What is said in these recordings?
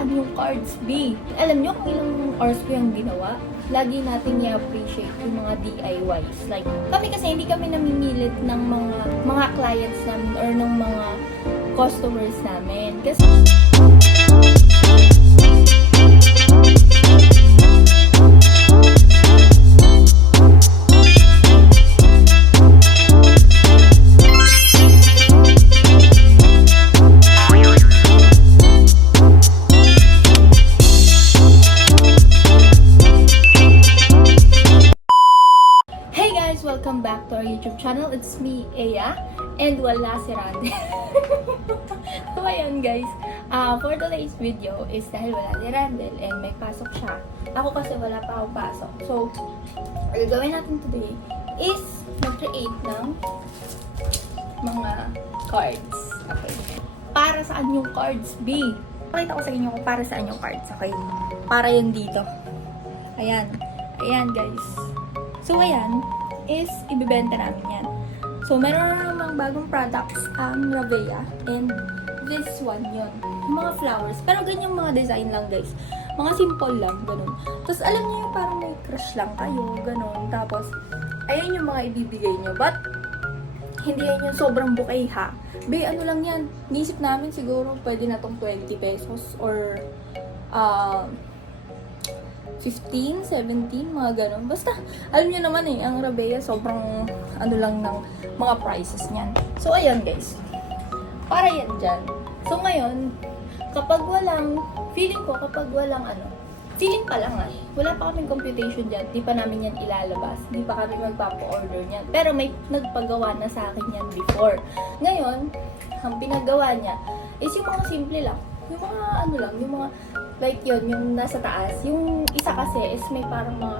saan yung cards, B? Alam nyo kung ilang hours ko yung ginawa? Lagi natin i-appreciate yung mga DIYs. Like, kami kasi hindi kami namimilit ng mga clients namin or ng mga customers namin. Kasi welcome back to our YouTube channel. It's me, Aya, and wala si Randy. So ayan guys, for today's video is dahil wala si Randel and may pasok siya. Ako kasi wala pa akong pasok. So, ang gagawin natin today is mag-create ng mga cards. Okay. Para saan yung cards, B? Pakita ko sa inyo kung para saan yung cards. Okay. Para yun dito. Ayan. Ayan guys. So ayan is ibibenta namin yan. So, meron na namang bagong products ang Ravea and this one yun. Yung mga flowers. Pero ganyang mga design lang guys. Mga simple lang, ganun. Tapos alam niyo yung parang may crush lang kayo, ganun. Tapos, ayan yung mga ibibigay nyo. But, hindi yan yung sobrang bouquet ha. Be, ano lang yan. Nisip namin siguro pwede na tong 20 pesos or 15, 17, mga ganun. Basta, alam nyo naman eh, ang Ravea sobrang ano lang ng mga prices niyan. So, ayan guys. Para yan dyan. So, ngayon, kapag walang, feeling pa lang wala pa kaming computation dyan, di pa namin yan ilalabas, di pa kami magpapa-order niyan. Pero may nagpagawa na sa akin yan before. Ngayon, ang pinagawa niya is yung mga simple lang. Yung mga ano lang, yung mga like yun, yung nasa taas. Yung isa kasi is may parang mga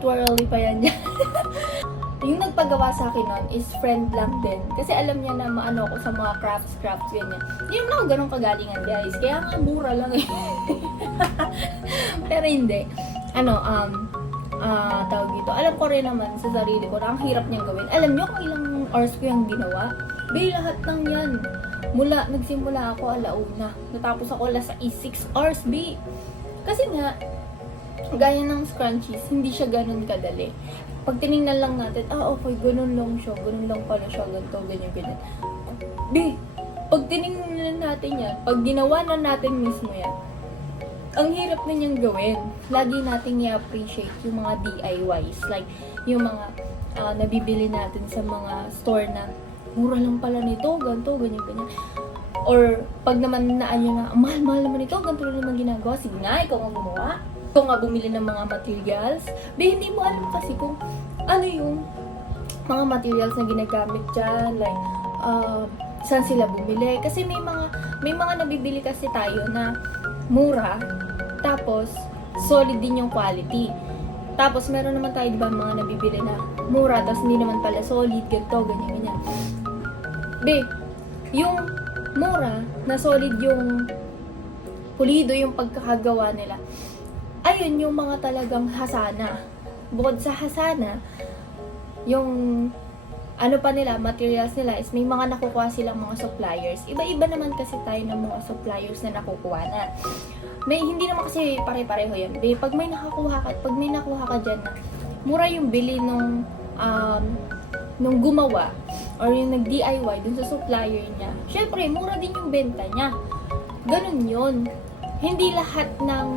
twirly pa yan dyan. Yung nagpagawa sa akin nun is friend lang din. Kasi alam niya na maano ko sa mga crafts, ganyan. Hindi naman ako ganun kagalingan guys. Kaya nga mura lang eh. Pero hindi. Tawag dito. Alam ko rin naman sa sarili ko na ang hirap niyang gawin. Alam niyo kung ilang hours ko yung ginawa? Lahat ng yan. Nagsimula ako alauna. Natapos ako alas 6 hours, B. Kasi nga, gaya ng scrunchies, hindi siya ganun kadali. Pag tinignan lang natin, okay, ganun lang siya, ganun lang pala siya, ganito, ganyan. B, pag tinignan natin yan, pag ginawa na natin mismo yan, ang hirap na niyang gawin. Lagi nating i-appreciate yung mga DIYs. Like, yung mga nabibili natin sa mga store na mura lang pala nito, ganito, ganyan. Or, pag naman naan nyo na, mahal-mahal naman ito, ganito lang naman ginagawa. Sige nga, ikaw ang gumawa. Ikaw nga bumili ng mga materials. Hindi mo alam kasi kung ano yung mga materials na ginagamit dyan. Like, saan sila bumili. Kasi may mga nabibili kasi tayo na mura, tapos solid din yung quality. Tapos, meron naman tayo, diba, mga nabibili na mura, tapos hindi naman pala solid, ganito, ganyan. Yung mura, na solid yung pulido yung pagkakagawa nila. Ayun, yung mga talagang hasana. Bukod sa hasana, yung ano pa nila, materials nila is may mga nakukuha silang mga suppliers. Iba-iba naman kasi tayo ng mga suppliers na nakukuha na. Hindi naman kasi pare-pareho yan. Pag may nakuha ka dyan na mura yung bili nung gumawa or yung nag-DIY dun sa supplier niya, syempre, mura din yung benta niya. Ganun yun. Hindi lahat ng,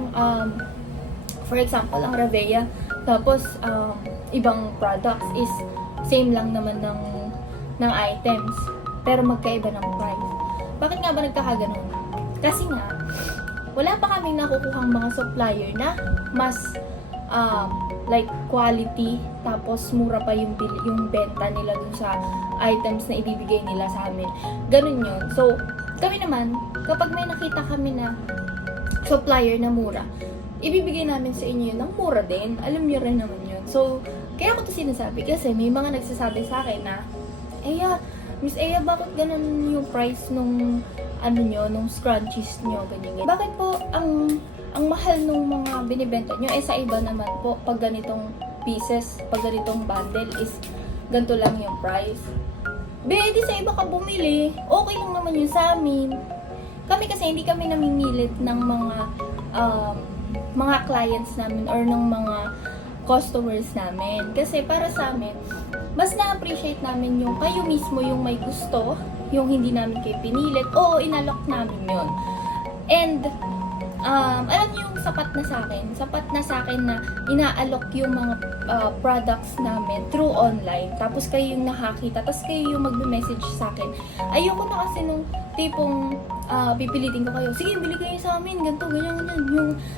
for example, ang Ravea, tapos ibang products is same lang naman ng items, pero magkaiba ng price. Bakit nga ba nagkakaganon? Kasi nga, wala pa kaming nakukuhang mga supplier na mas like quality, tapos mura pa yung benta nila dun sa items na ibibigay nila sa amin. Ganun yun. So, kami naman, kapag may nakita kami na supplier na mura, ibibigay namin sa inyo yun ng mura din. Alam nyo rin naman yun. So, kaya ko to sinasabi kasi may mga nagsasabi sa akin na, Miss Aya, bakit ganun yung price nung nung scrunchies nyo, ganyan. Bakit po ang mahal nung mga binibenta nyo? Sa iba naman po, pag ganitong pieces, pag ganitong bundle is ganito lang yung price. Di sa iba ka bumili, okay lang naman yun sa amin. kami kasi hindi kami namimilit ng mga clients namin or ng mga customers namin. Kasi para sa amin, mas na-appreciate namin yung kayo mismo yung may gusto, yung hindi namin kayo pinilit, oo, inalok namin yun. And, alam niyo yung sapat na sa akin na inaalok yung mga products namin through online, tapos kayo yung nakakita, tapos kayo yung magme-message sa akin. Ayoko na kasi nung tipong pipilitin ko kayo, sige, bili kayo sa amin, ganito, ganyan,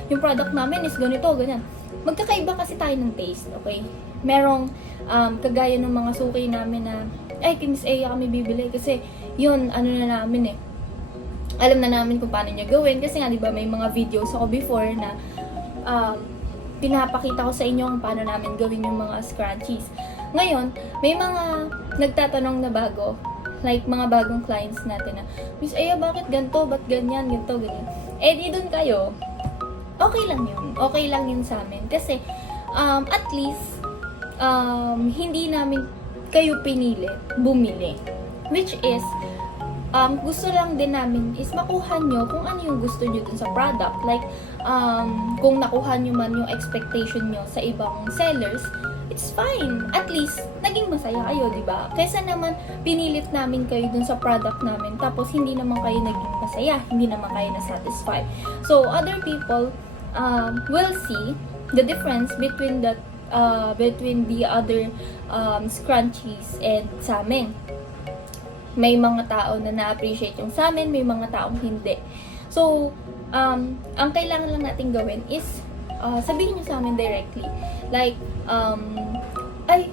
yung product namin is ganito, ganyan. Magkakaiba kasi tayo ng taste, okay? Merong kagaya ng mga suki namin na, ay, kay Miss Aya kami bibili kasi yun, ano na namin alam na namin kung paano niya gawin kasi nga, di ba, may mga videos ako before na pinapakita ko sa inyo kung paano namin gawin yung mga scrunchies. Ngayon, may mga nagtatanong na bago, like mga bagong clients natin na, Miss Aya, bakit ganito? Ba't ganyan? Ganito, ganyan. Eh, di dun kayo, okay lang yun. Okay lang yun sa amin. Kasi, at least, hindi namin kayo pinilit bumili. Which is, gusto lang din namin is makuha nyo kung ano yung gusto nyo dun sa product. Like, kung nakuha nyo man yung expectation nyo sa ibang sellers, it's fine. At least, naging masaya kayo, di ba? Kaysa naman, pinilit namin kayo dun sa product namin, tapos hindi naman kayo naging masaya, hindi naman kayo na-satisfy. So, other people will see the difference between the other scrunchies and sa amin. May mga tao na na-appreciate yung sa amin, may mga taong hindi. So, ang kailangan lang natin gawin is sabihin nyo sa amin directly. Like, ay,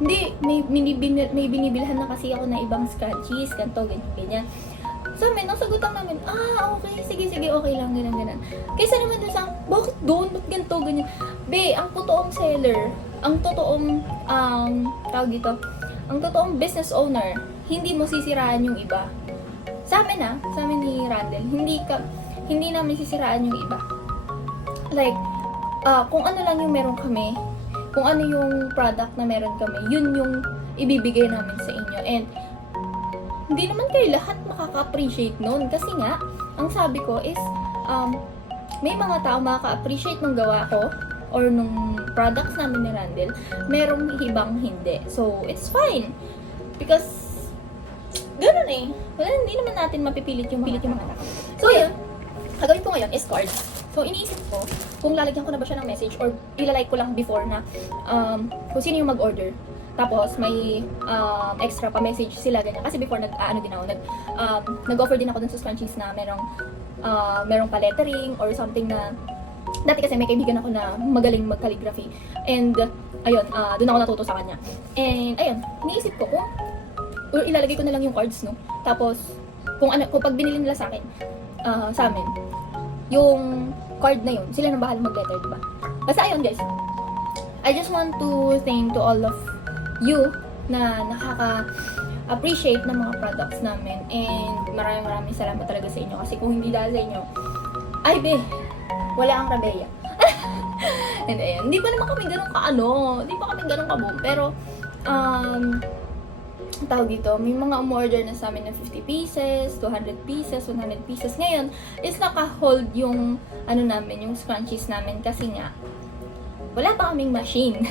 hindi, may binibilhan na kasi ako na ibang scrunchies, ganito, ganyan. Sa amin, ang sagutan namin, okay, sige, okay lang, ganyan. Kaysa naman doon sa, bakit doon? Ba't ganito, ganyan? Be, ang totoong seller, ang totoong, tawag dito, ang totoong business owner, hindi mo sisiraan yung iba. Sa amin ni Randall, hindi namin sisiraan yung iba. Like, kung ano lang yung meron kami, kung ano yung product na meron kami, yun yung ibibigay namin sa inyo. And, hindi naman kayo lahat makaka-appreciate nun. Kasi nga, ang sabi ko is, may mga tao makaka-appreciate ng gawa ko or nung products namin ni Randall, merong ibang hindi. So, it's fine. Because, ganun hindi naman natin mapipilit yung mga tao. So, yun. Gagawin ko ngayon is cards. So, iniisip ko kung lalagyan ko na ba siya ng message or ilalike ko lang before na kung sino yung mag-order. Tapos, may extra pa message sila, ganyan. Kasi before, nag-offer din ako dun sa scrunchies na merong pa-lettering or something na, dati kasi may kaibigan ako na magaling mag-calligraphy. And, ayun, dun ako natuto sa kanya. And, ayun, iniisip ko kung ilalagay ko na lang yung cards, no? Tapos, kung pag binili nila sa akin, sa amin, yung card na yun, sila nang bahala mag-letter, diba? Basta ayun, guys. I just want to thank to all of you na nakaka-appreciate ng mga products namin. And maraming salamat talaga sa inyo. Kasi kung hindi dahil sa inyo, ay be, wala ang Rabea. And ayun, hindi pa naman kami ganun hindi pa kami ganun ka-boom. Pero, tawag dito, may mga umorder na sa amin ng 50 pieces, 200 pieces, 100 pieces. Ngayon, is naka-hold yung, namin, yung scrunchies namin kasi nga, wala pa kaming machine.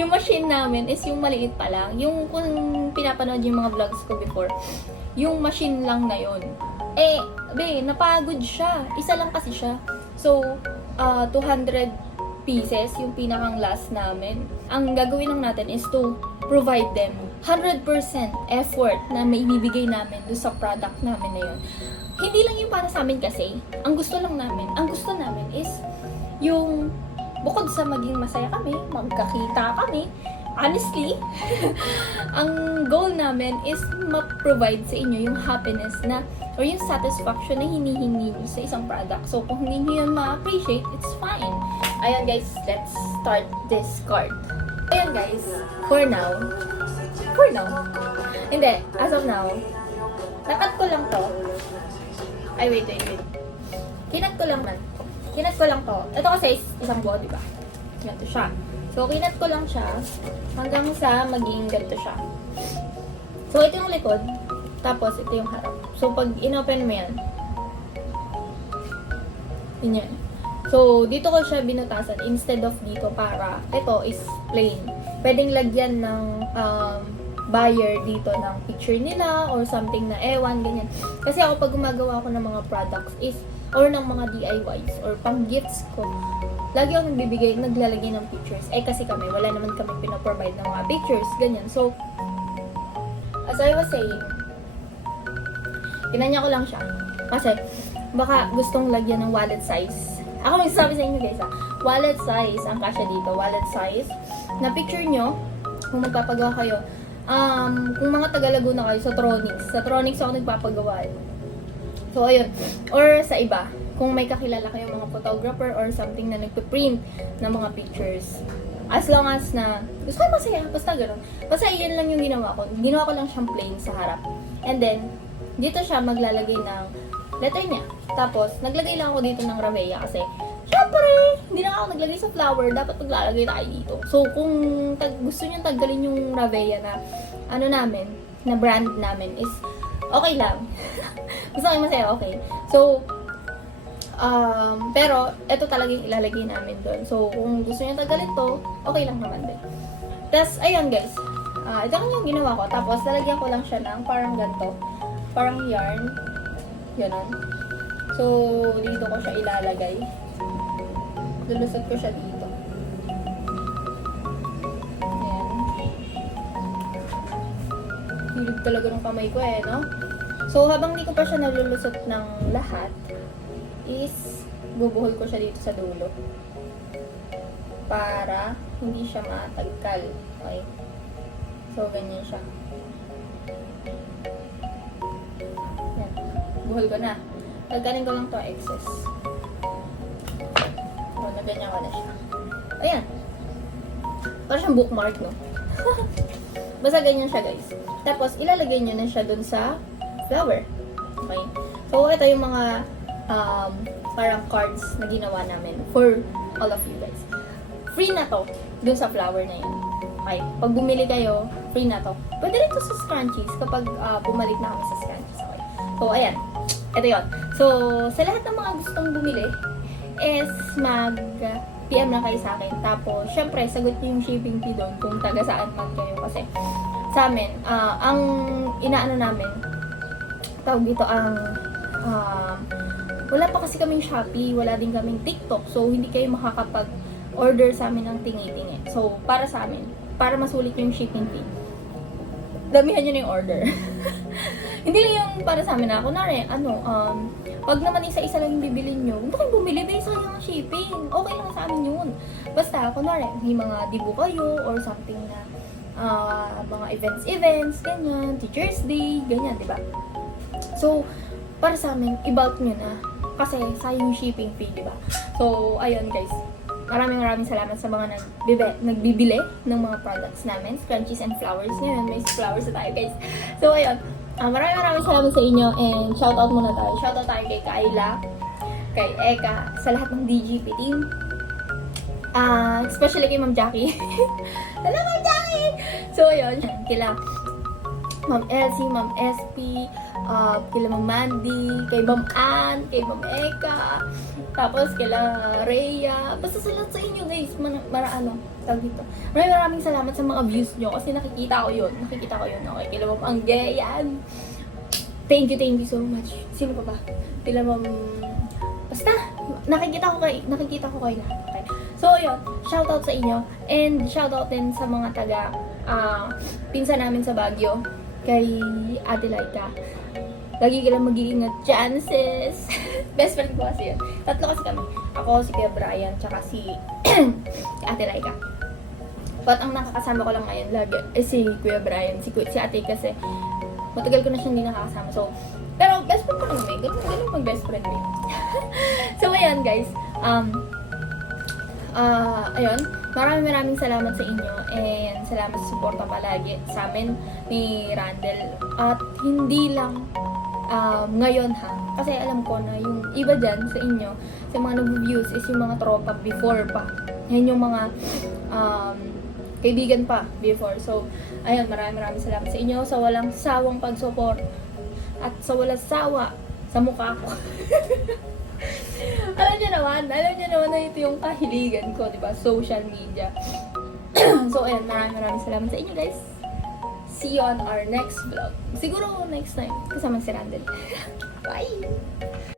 Yung machine namin is yung maliit pa lang. Yung kung pinapanood yung mga vlogs ko before, yung machine lang na yun. Eh, napagod siya. Isa lang kasi siya. So, 200 pieces, yung pinakang last namin. Ang gagawin lang natin is to provide them 100% effort na may ibibigay namin doon sa product namin na yun. Hindi lang yung para sa amin kasi, ang gusto namin is yung bukod sa maging masaya kami, magkakita kami, honestly, ang goal namin is ma-provide sa inyo yung happiness na or yung satisfaction na hinihingi nyo sa isang product. So, kung hindi nyo yun ma-appreciate, it's fine. Ayan guys, let's start this card. Ayan guys, for now, hindi, as of now, nakat ko lang to. Ay, wait. Kinat ko lang to. Ito kasi isang buo, diba? Ganito siya. So, kinat ko lang siya hanggang sa maging ganito siya. So, ito yung likod. Tapos, ito yung harap. So, pag inopen mo yan, yun yan. So, dito ko siya binutasan instead of dito para ito is plain. Pwedeng lagyan ng buyer dito ng picture nila or something na ewan, ganyan. Kasi ako pag gumagawa ako ng mga products is or ng mga DIYs or pang gifts ko, lagi ako naglalagay ng pictures. Eh kasi kami, wala naman kami pinaprovide ng mga pictures, ganyan. So, as I was saying, kinanya ko lang siya. Kasi, baka gustong lagyan ng wallet size. Ako magsasabi sa inyo guys wallet size, ang kasya dito, wallet size, na picture nyo, kung magpapagawa kayo, kung mga taga Laguna kayo, sa Tronix ako nagpapagawa. So, ayun. Or sa iba, kung may kakilala kayo mga photographer or something na nagpe-print ng mga pictures. As long as na, gusto ko masaya, basta gano'n. Basta yun lang yung ginawa ko. Ginawa ko lang siyang plain sa harap. And then, dito siya maglalagay ng letter niya. Tapos, naglagay lang ako dito ng Ravea kasi, syempre, hindi na ako naglagay sa flower, dapat maglalagay tayo dito. So, kung gusto niyo tanggalin yung Ravea na, na brand namin is, okay lang. Gusto ko masaya, okay. So, pero, ito talaga yung ilalagay namin doon. So, kung gusto niyo tanggalin to, okay lang naman din. Tapos, ayun guys. Ito lang yung ginawa ko. Tapos, lalagyan ko lang siya ng parang ganito. Parang yarn. Ganon. So, dito ko siya ilalagay. Lulusot ko siya dito. Ayan. Hilig talaga ng kamay ko no? So, habang di ko pa siya nalulusot ng lahat, is bubuhol ko siya dito sa dulo. Para hindi siya matagkal. Okay? So, ganyan siya. Yan. Buhol ko na. Tagkalin ko lang to excess. So, naganyan ko na siya. Ayan. Parang siyang bookmark, no? Basta ganyan siya, guys. Tapos, ilalagay nyo na siya dun sa flower. Okay? So, ito yung mga parang cards na ginawa namin for all of you guys. Free na to dun sa flower na yun. Okay? Pag bumili kayo, free na to. Pwede rin to sa scrunchies kapag pumalit na kami sa scrunchies. Okay? So, ayan. Ito yun. So, sa lahat ng mga gustong bumili is mag-PM lang kayo sa akin. Tapos, syempre, sagot niyo yung shipping fee doon kung taga saan man kayo. Kasi, sa amin, ang inaano namin, tawag dito wala pa kasi kaming Shopee, wala din kaming TikTok. So, hindi kayo makakapag-order sa amin ng tingi-tingi. So, para sa amin, para masulit yung shipping fee, damihan nyo na yung order. Hindi lang yung para sa amin na, kunwari, pag naman isa-isa lang yung bibilin nyo, hindi kayo bumili, may sayang ang shipping. Okay lang sa amin yun. Basta, kunwari, may mga dibu kayo or something na, mga events, ganyan, Teacher's Day, ganyan, diba? So, para sa amin, i-bulk nyo na. Kasi, sayang yung shipping fee, diba? So, ayun guys. Maraming salamat sa mga nagbibili ng mga products namin. Scrunchies and flowers. Ngayon, may flowers na tayo guys. So, ayun. Maraming salamat sa inyo. And shoutout muna tayo. Shoutout tayo kay Kayla, kay Eka, sa lahat ng DGP team. Especially kay Ma'am Jackie. Hello, Ma'am Jackie! So, ayun. Kila Ma'am Elsie, Ma'am SP, kila Ma'am Mandy, kay Ma'am Ann, kay Ma'am Eka, tapos kila Rhea, basta sa lahat sa inyo guys, tawag dito. Maraming salamat sa mga views nyo kasi nakikita ko yun, okay, kila Ma'am Anggeyan, thank you so much. Sino pa ba? Kila Ma'am, basta, nakikita ko kayo lahat, okay. So yun, shoutout sa inyo, and shoutout din sa mga taga, pinsan namin sa Baguio, kay Ate Laika. Lagi ka lang mag-iingat chances. Best friend ko kasi yun. Tatlo kasi kami. Ako, si Kuya Brian, tsaka si Ate Laika. But ang nakakasama ko lang ngayon lagi si Kuya Brian, si Ate kasi matagal ko na siyang hindi nakakasama. So, pero best friend ko lang may. Ganun mag best friend eh. So, ayan guys. Ayun. Maraming salamat sa inyo and salamat sa suporta palagi sa amin ni Randall. At hindi lang ngayon ha. Kasi alam ko na yung iba dyan sa inyo, sa mga nag-views is yung mga tropa before pa. Yan yung mga kaibigan pa before. So, ayun, maraming salamat sa inyo sa walang sawang pag-support at sa walang sawa sa mukha ko. alam niyo naman na ito yung kahiligan ko, di ba? Social media. So, ayan, maraming salamat sa inyo, guys. See you on our next vlog. Siguro next time, kasama si Randall. Bye!